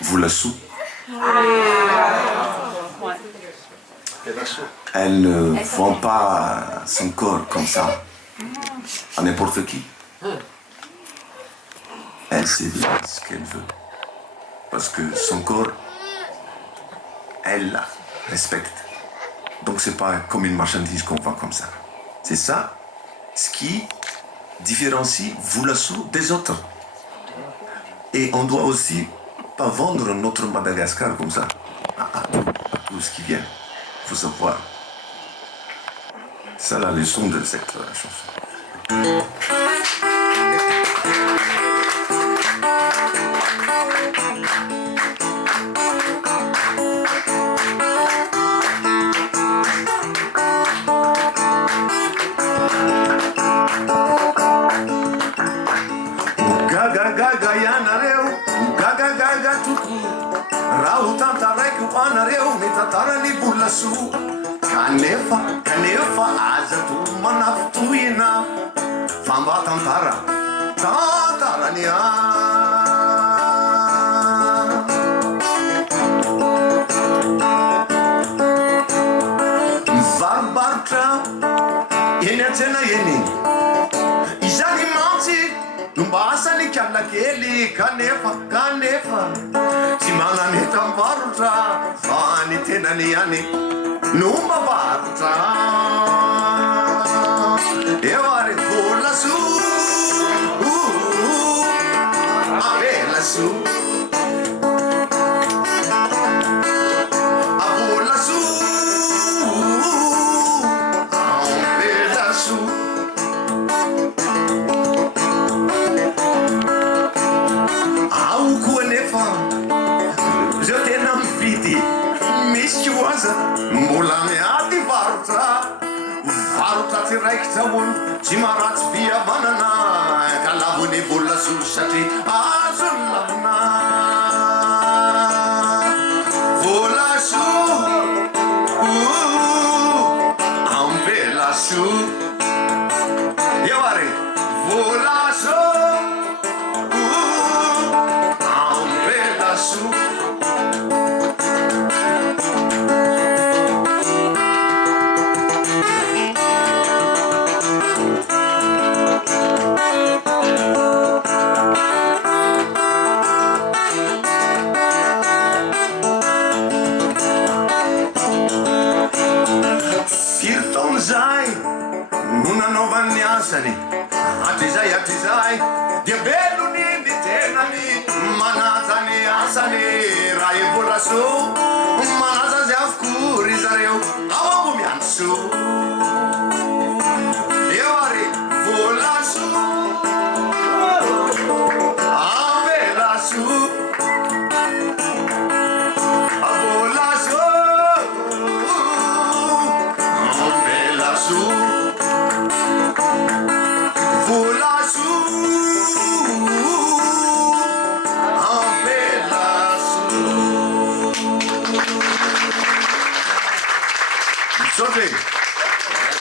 Voulassou. Elle ne vend pas son corps comme ça à n'importe qui. Elle sait ce qu'elle veut. Parce que son corps, elle la respecte. Donc c'est pas comme une marchandise qu'on vend comme ça. C'est ça ce qui différencie Voulassou des autres. Et on doit aussi pas vendre notre Madagascar comme ça à tout ce qui vient. Il faut savoir. C'est ça la leçon de cette chanson. Tarani Voulassou kanefa aza to manafitohina famba tantarany mivarobarotra eny an-tsena eny izany mantsy nomba asany kialina kely kanefa tsy mananeta mivarotra fa ny tenany ihany nomba varotra eo ary Voulassou Voulassou mbola miady varotra tsiraikitra hono tsy maratsy fihavanana ka lavony Voulassou satria azo ny lavina Voulassou Voulassou eo ary Voulassou Voulassou Atizay dia velony ny tenany manaja ny asany raha i Voulassou manaja azy avokory zareo ao ambo miandro soa